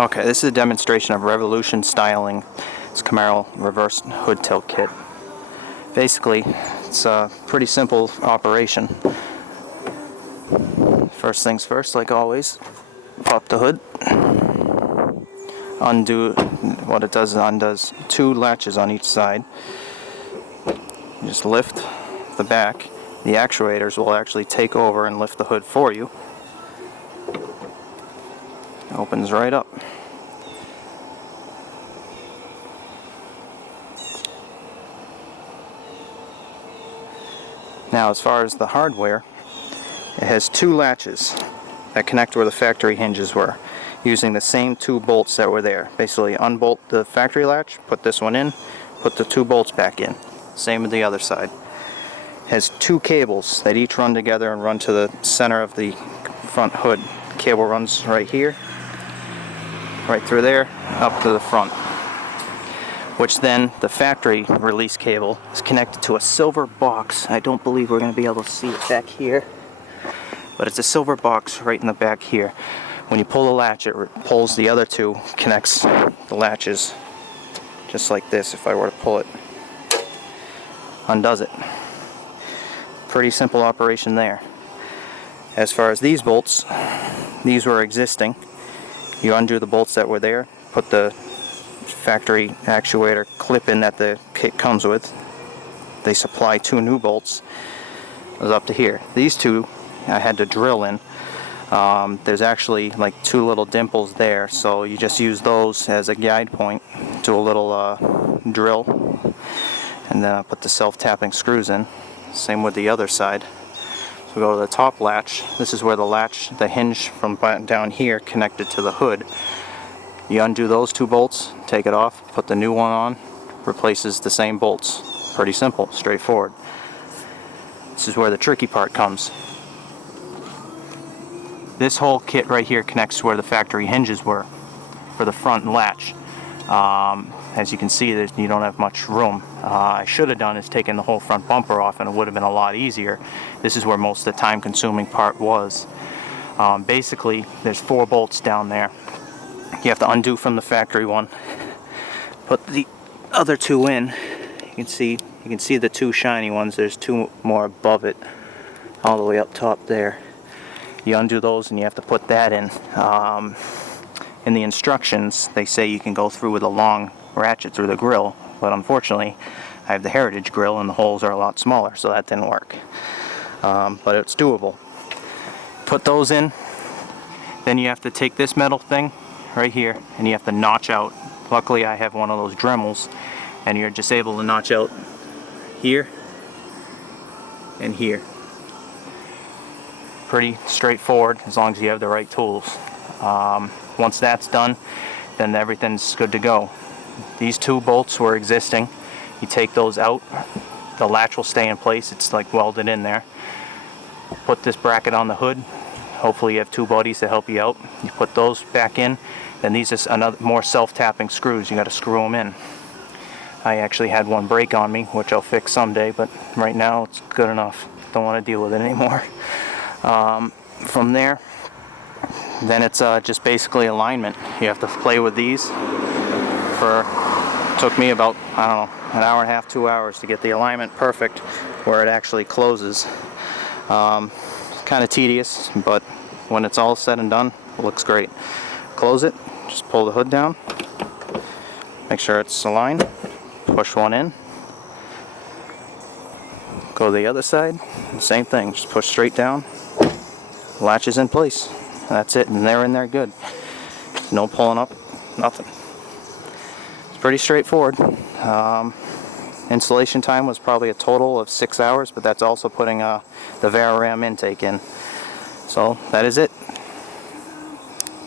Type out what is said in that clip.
Okay, this is a demonstration of Revolution styling. It's Camaro reverse hood tilt kit. Basically, it's a pretty simple operation. First things first, like always, pop the hood. Undo. What it does is undoes two latches on each side. Just lift the back. The actuators will actually take over and lift the hood for you. Opens right up. Now, as far as the hardware, it has two latches that connect where the factory hinges were, using the same two bolts that were there. Basically, unbolt the factory latch, put this one in, put the two bolts back in. Same with the other side. It has two cables that each run together and run to the center of the front hood. The cable runs right here, right through there, up to the front. Which then, the factory release cable is connected to a silver box. I don't believe we're going to be able to see it back here, but it's a silver box right in the back here. When you pull the latch, it pulls the other two, connects the latches, just like this. If I were to pull it, undoes it. Pretty simple operation there. As far as these bolts, these were existing. You undo the bolts that were there, put the factory actuator clip in that the kit comes with. They supply two new bolts. It was up to here. These two I had to drill in. There's actually like two little dimples there, so you just use those as a guide point to a little drill, and then I put the self-tapping screws in. Same with the other side. So we go to the top latch. This is where the hinge from down here connected to the hood. You undo those two bolts, take it off, put the new one on, replaces the same bolts. Pretty simple, straightforward. This is where the tricky part comes. This whole kit right here connects where the factory hinges were for the front latch. As you can see, you don't have much room. I should have done is taken the whole front bumper off, and it would have been a lot easier. This is where most of the time-consuming part was. Basically, there's four bolts down there. You have to undo from the factory one, put the other two in. You can see the two shiny ones. There's two more above it, all the way up top there. You undo those and you have to put that in. In the instructions, they say you can go through with a long ratchet through the grill, but unfortunately, I have the Heritage grill and the holes are a lot smaller, so that didn't work. But it's doable. Put those in. Then you have to take this metal thing right here and you have to notch out. Luckily I have one of those Dremels, and you're just able to notch out here and here. Pretty straightforward as long as you have the right tools. Once that's done, then everything's good to go. These two bolts were existing. You take those out, the latch will stay in place. It's like welded in there. Put this bracket on the hood. Hopefully you have two buddies to help you out. You put those back in, then these are more self-tapping screws. You got to screw them in. I actually had one break on me, which I'll fix someday, but right now it's good enough. Don't want to deal with it anymore. From there, then it's just basically alignment. You have to play with these. Took me about, I don't know, an hour and a half, 2 hours to get the alignment perfect where it actually closes. Kind of tedious, but when it's all said and done, it looks great. Close it, just pull the hood down, make sure it's aligned, push one in, go to the other side, same thing, just push straight down, latch is in place, that's it, and they're in there good. No pulling up, nothing. It's pretty straightforward. Installation time was probably a total of 6 hours, but that's also putting the Veraram intake in. So that is it.